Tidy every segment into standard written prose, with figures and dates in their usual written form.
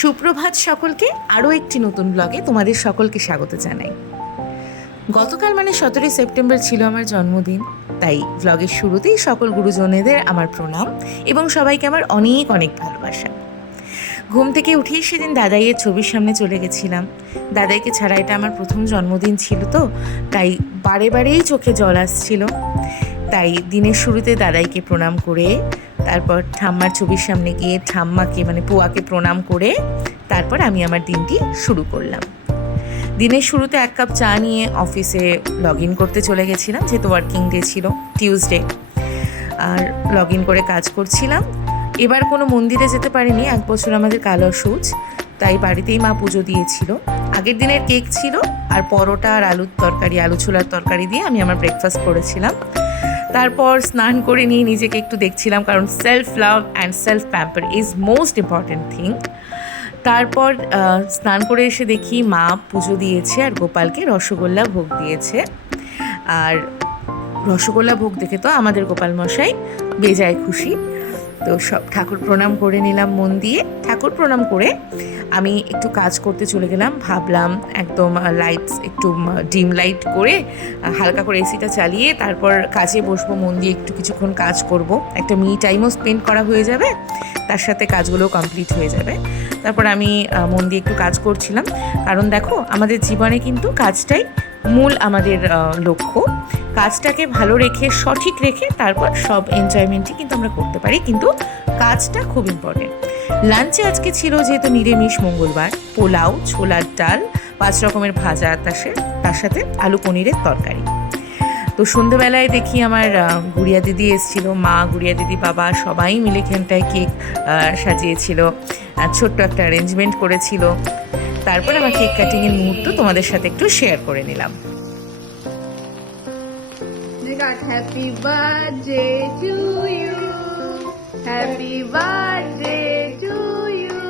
সুপ্রভাত সকলকে, আরও একটি নতুন ব্লগে তোমাদের সকলকে স্বাগত জানাই। গতকাল মানে 17 সেপ্টেম্বর ছিল আমার জন্মদিন, তাই ব্লগের শুরুতেই সকল গুরুজনেদের আমার প্রণাম এবং সবাইকে আমার অনেক অনেক ভালোবাসা। ঘুম থেকে উঠেই সেদিন দাদাইয়ের ছবির সামনে চলে গেছিলাম। দাদাইকে ছাড়া এটা আমার প্রথম জন্মদিন ছিল, তো তাই বারে বারেই চোখে জল আসছিল। তাই দিনের শুরুতে দাদাইকে প্রণাম করে তারপর ঠাম্মার ছবির সামনে গিয়ে ঠাম্মাকে মানে পুয়াকে প্রণাম করে তারপর আমি আমার দিনটি শুরু করলাম। দিনের শুরুতে 1 কাপ চা নিয়ে অফিসে লগ ইন করতে চলে গেছিলাম, যেহেতু ওয়ার্কিং ডে ছিল, টিউসডে। আর লগ ইন করে কাজ করছিলাম। এবার কোনো মন্দিরে যেতে পারিনি, 1 বছর আমাদের কালসুচ, তাই বাড়িতেই মা পুজো দিয়েছিল। আগের দিনের কেক ছিল আর পরোটা আর আলুর তরকারি, আলু ছোলার তরকারি দিয়ে আমি আমার ব্রেকফাস্ট করেছিলাম। তারপর স্নান করে নিয়ে নিজেকে একটু দেখছিলাম, কারণ self love and self pamper is most important thing. তারপর স্নান করে এসে দেখি মা পুজো দিয়েছে আর গোপালকে রসগোল্লা ভোগ দিয়েছে। আর রসগোল্লা ভোগ দেখে তো আমাদের গোপাল মশাই বেজায় খুশি। তো সব ঠাকুর প্রণাম করে নিলাম মন দিয়ে। ঠাকুর প্রণাম করে আমি একটু কাজ করতে চলে গেলাম। ভাবলাম একদম লাইটস একটু ডিম লাইট করে হালকা করে এসিটা চালিয়ে তারপর কাজে বসবো, মন দিয়ে একটু কিছুক্ষণ কাজ করব। একটা মি টাইমও স্পেন্ড করা হয়ে যাবে, তার সাথে কাজগুলোও কমপ্লিট হয়ে যাবে। তারপর আমি মন দিয়ে একটু কাজ করছিলাম, কারণ দেখো আমাদের জীবনে কিন্তু কাজটাই মূল আমাদের লক্ষ্য। কাজটাকে ভালো রেখে সঠিক রেখে তারপর সব এনজয়মেন্টই কিন্তু আমরা করতে পারি, কিন্তু কাজটা খুব ইম্পর্টেন্ট। লাঞ্চে আজকে ছিল যেহেতু নিরামিষ মঙ্গলবার, পোলাও, ছোলার ডাল, 5 রকমের ভাজা, তার সাথে আলু পনিরের তরকারি। তো সন্ধ্যেবেলায় দেখি আমার গুড়িয়া দিদি এসেছিল, মা, গুড়িয়া দিদি, বাবা সবাই মিলে এখানটায় কেক সাজিয়েছিল, ছোট্ট একটা অ্যারেঞ্জমেন্ট করেছিল। তারপর আমার কেক কাটিংয়ের মুহূর্ত তোমাদের সাথে একটু শেয়ার করে নিলাম। Happy birthday to you. Happy birthday to you.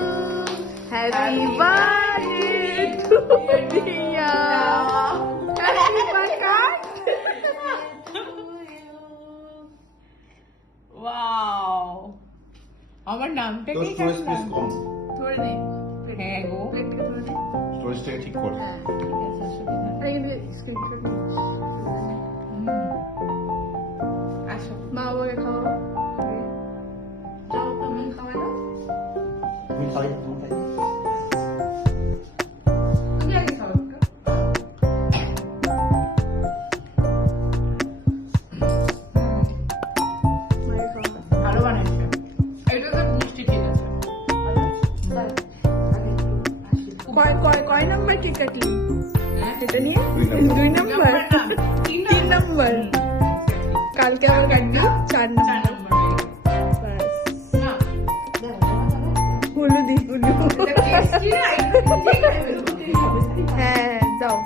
Happy birthday to Dia. Happy birthday. Wow. আমার নামটা কি কাটলাম? ধরে নে। হ্যাঁ গো। প্লেটটা ধরে নে। স্টোরেজটা ঠিক করে। হ্যাঁ, ঠিক আছে আসলে। আরে কিন্তু স্ক্রিনশট নিস। আসো মা বাবাকে খাওয়াও, যাও তুমি খাওয়া দাও, তুমি খাই তুমি খাই তুমি আগে খাও একটু। মায়ের খাওয়া ভালো বানাইছে, এটা তো মিষ্টি ঠিক আছে। কয় নাম্বার কেক কাটলি? এটা নিয়ে 2 নাম্বার, 3 নাম্বার। কালকে আবার কাটবি 4 নাম্বার। হলুদি হ্যাঁ দাও।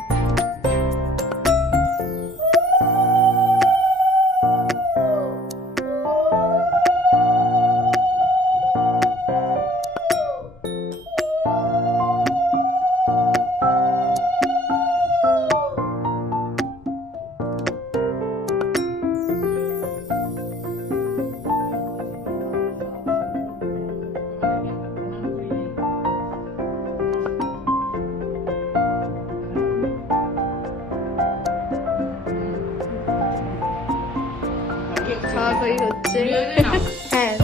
খাওয়া খাওয়াই হচ্ছে। হ্যাঁ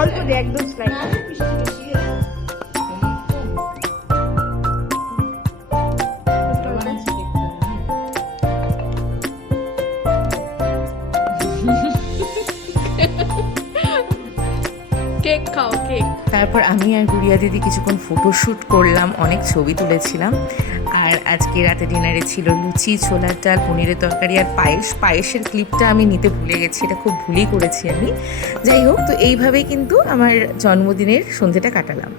অল্প দে, একদম স্লাইড। কেক খাও, কেক। তারপর আমি আর গুড়িয়া দিদি কিছুক্ষণ ফটোশ্যুট করলাম, অনেক ছবি তুলেছিলাম। আর আজকে রাতে ডিনারে ছিল লুচি, ছোলার ডাল, পনিরের তরকারি আর পায়েসের ক্লিপটা আমি নিতে ভুলে গেছি, এটা খুব ভুলই করেছি আমি। যাই হোক, তো এইভাবেই কিন্তু আমার জন্মদিনের সন্ধ্যেটা কাটালাম।